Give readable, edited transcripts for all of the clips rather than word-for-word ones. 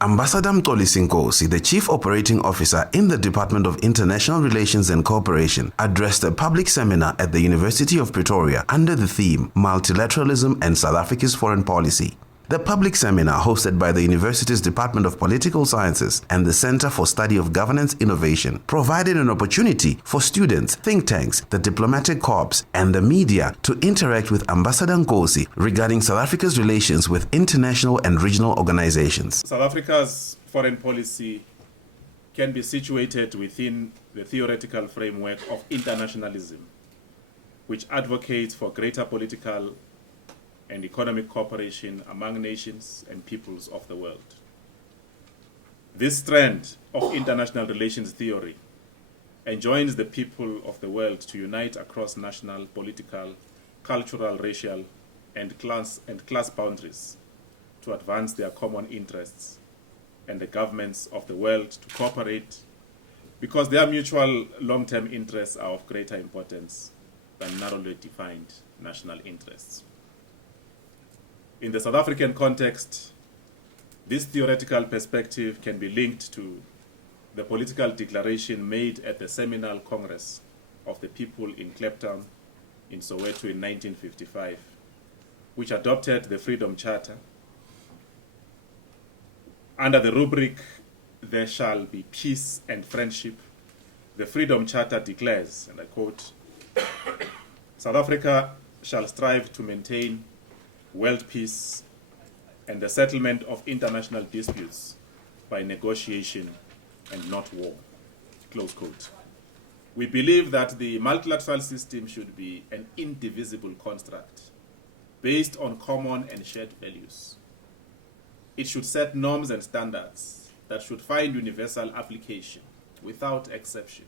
Ambassador Nkosi, the Chief Operating Officer in the Department of International Relations and Cooperation, addressed a public seminar at the University of Pretoria under the theme Multilateralism and South Africa's Foreign Policy. The public seminar, hosted by the university's Department of Political Sciences and the Center for Study of Governance Innovation, provided an opportunity for students, think tanks, the diplomatic corps, and the media to interact with Ambassador Nkosi regarding South Africa's relations with international and regional organizations. South Africa's foreign policy can be situated within the theoretical framework of internationalism, which advocates for greater political and economic cooperation among nations and peoples of the world. This strand of international relations theory enjoins the people of the world to unite across national, political, cultural, racial, and class boundaries to advance their common interests, and the governments of the world to cooperate because their mutual long-term interests are of greater importance than narrowly defined national interests. In the South African context, this theoretical perspective can be linked to the political declaration made at the Seminole Congress of the People in Kliptown in Soweto in 1955, which adopted the Freedom Charter. Under the rubric, "There shall be peace and friendship," the Freedom Charter declares, and I quote, "South Africa shall strive to maintain world peace and the settlement of international disputes by negotiation and not war." Close quote. We believe that the multilateral system should be an indivisible construct based on common and shared values. It should set norms and standards that should find universal application without exception.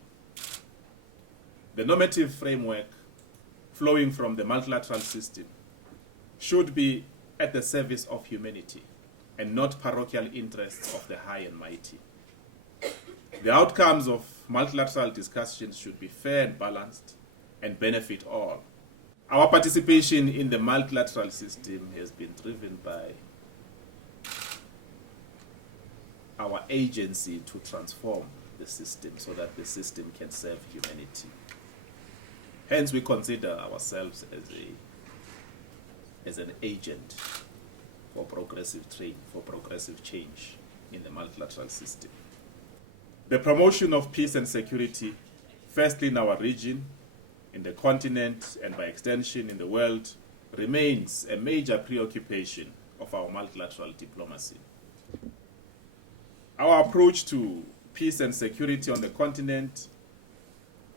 The normative framework flowing from the multilateral system should be at the service of humanity and not parochial interests of the high and mighty. The outcomes of multilateral discussions should be fair and balanced and benefit all. Our participation in the multilateral system has been driven by our agency to transform the system so that the system can serve humanity. Hence, we consider ourselves as an agent for progressive change in the multilateral system. The promotion of peace and security, firstly in our region, in the continent, and by extension in the world, remains a major preoccupation of our multilateral diplomacy. Our approach to peace and security on the continent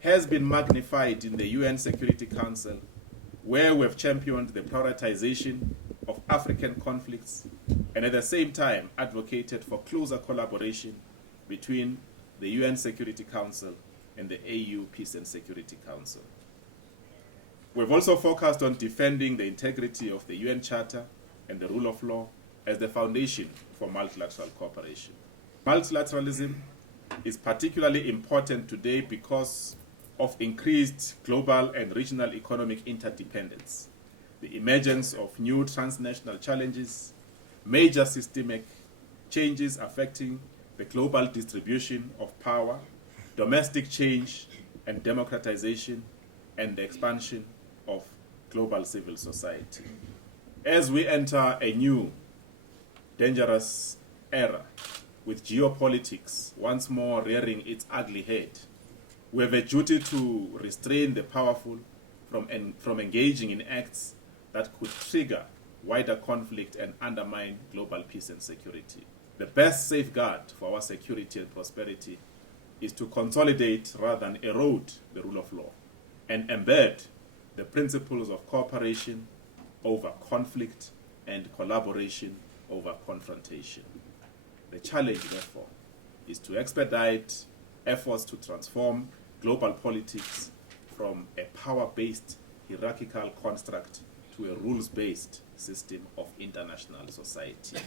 has been magnified in the UN Security Council, where we've championed the prioritization of African conflicts and at the same time advocated for closer collaboration between the UN Security Council and the AU Peace and Security Council. We've also focused on defending the integrity of the UN Charter and the rule of law as the foundation for multilateral cooperation. Multilateralism is particularly important today because of increased global and regional economic interdependence, the emergence of new transnational challenges, major systemic changes affecting the global distribution of power, domestic change and democratization, and the expansion of global civil society. As we enter a new, dangerous era, with geopolitics once more rearing its ugly head, we have a duty to restrain the powerful from engaging in acts that could trigger wider conflict and undermine global peace and security. The best safeguard for our security and prosperity is to consolidate rather than erode the rule of law and embed the principles of cooperation over conflict and collaboration over confrontation. The challenge, therefore, is to expedite efforts to transform global politics from a power-based hierarchical construct to a rules-based system of international society.